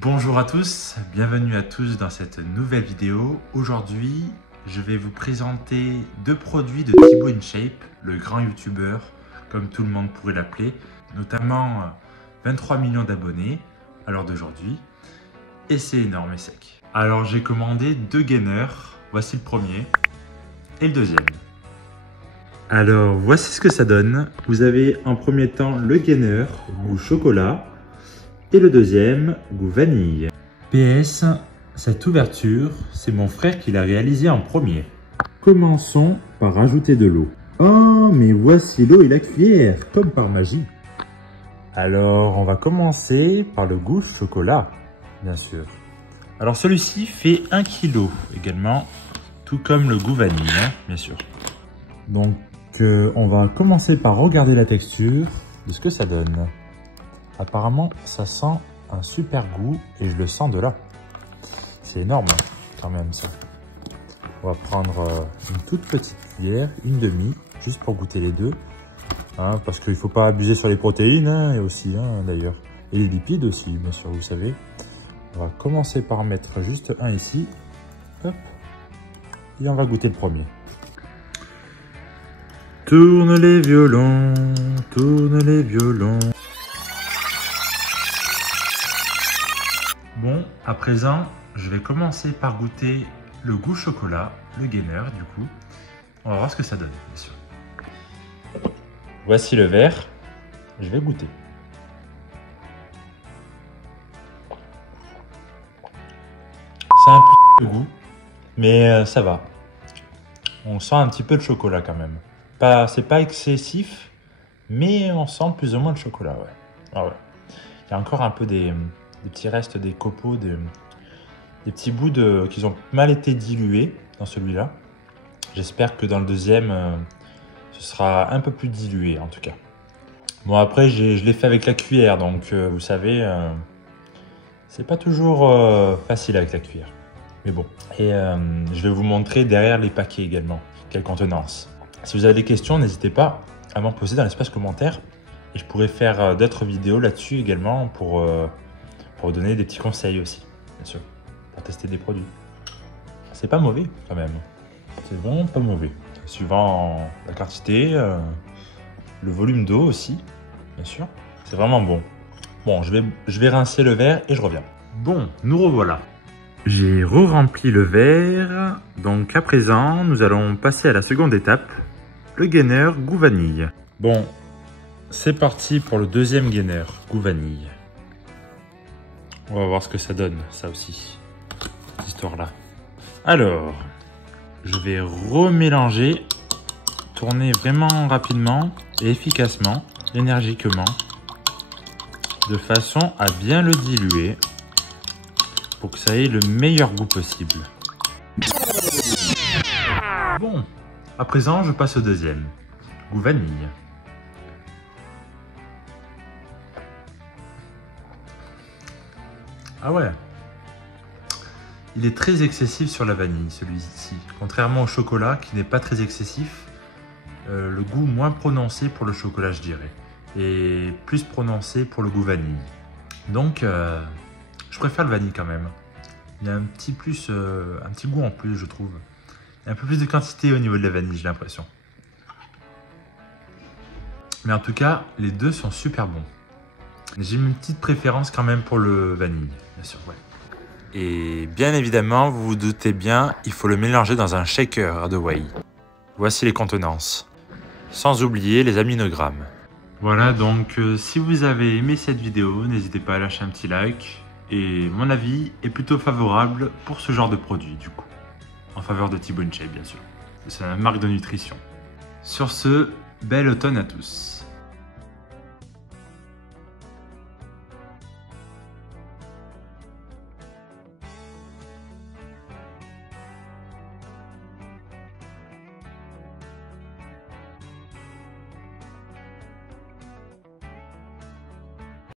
Bonjour à tous, bienvenue à tous dans cette nouvelle vidéo. Aujourd'hui, je vais vous présenter deux produits de Thibaut InShape, le grand youtubeur, comme tout le monde pourrait l'appeler, notamment 23 millions d'abonnés à l'heure d'aujourd'hui, et c'est énorme et sec. Alors j'ai commandé deux gainers, voici le premier et le deuxième. Alors voici ce que ça donne. Vous avez en premier temps le gainer goût chocolat et le deuxième goût vanille. PS, cette ouverture, c'est mon frère qui l'a réalisée en premier. Commençons par rajouter de l'eau. Oh, mais voici l'eau et la cuillère, comme par magie. Alors, on va commencer par le goût chocolat, bien sûr. Alors, celui-ci fait 1 kg également, tout comme le goût vanille, hein, bien sûr. Donc, on va commencer par regarder la texture de ce que ça donne. Apparemment, ça sent un super goût et je le sens de là. C'est énorme quand même ça. On va prendre une toute petite cuillère, une demi, juste pour goûter les deux. Hein, parce qu'il ne faut pas abuser sur les protéines hein, et aussi d'ailleurs. Et les lipides aussi, bien sûr, vous savez. On va commencer par mettre juste un ici. Hop. Et on va goûter le premier. Tourne les violons, tourne les violons. Bon, à présent, je vais commencer par goûter le goût chocolat, le gainer du coup. On va voir ce que ça donne, bien sûr. Voici le verre, je vais goûter. C'est un peu de goût, mais ça va. On sent un petit peu de chocolat quand même. C'est pas excessif, mais on sent plus ou moins de chocolat, ouais. Ah ouais. Il y a encore un peu des petits restes des copeaux, des petits bouts qui ont mal été dilués dans celui-là. J'espère que dans le deuxième, ce sera un peu plus dilué en tout cas. Bon après, je l'ai fait avec la cuillère, donc vous savez, c'est pas toujours facile avec la cuillère. Mais bon, et je vais vous montrer derrière les paquets également, quelle contenance. Si vous avez des questions, n'hésitez pas à m'en poser dans l'espace commentaire. Et je pourrais faire d'autres vidéos là-dessus également pour vous donner des petits conseils aussi, bien sûr, pour tester des produits. C'est pas mauvais quand même, c'est vraiment pas mauvais. Suivant la quantité, le volume d'eau aussi, bien sûr, c'est vraiment bon. Bon, je vais rincer le verre et je reviens. Bon, nous revoilà. J'ai re-rempli le verre, donc à présent, nous allons passer à la seconde étape, le gainer goût vanille. Bon, c'est parti pour le deuxième gainer goût vanille. On va voir ce que ça donne, ça aussi, cette histoire-là. Alors, je vais remélanger, tourner vraiment rapidement et efficacement, énergiquement, de façon à bien le diluer pour que ça ait le meilleur goût possible. Bon, à présent, je passe au deuxième, goût vanille. Ah ouais, il est très excessif sur la vanille celui-ci, contrairement au chocolat qui n'est pas très excessif, le goût moins prononcé pour le chocolat je dirais, et plus prononcé pour le goût vanille. Donc je préfère le vanille quand même, il y a un petit goût en plus je trouve, il y a un peu plus de quantité au niveau de la vanille j'ai l'impression. Mais en tout cas, les deux sont super bons. J'ai une petite préférence quand même pour le vanille, bien sûr, ouais. Et bien évidemment, vous vous doutez bien, il faut le mélanger dans un shaker de whey. Voici les contenances. Sans oublier les aminogrammes. Voilà, donc si vous avez aimé cette vidéo, n'hésitez pas à lâcher un petit like. Et mon avis est plutôt favorable pour ce genre de produit, du coup. En faveur de Thibaut InShape, bien sûr. C'est une marque de nutrition. Sur ce, bel automne à tous.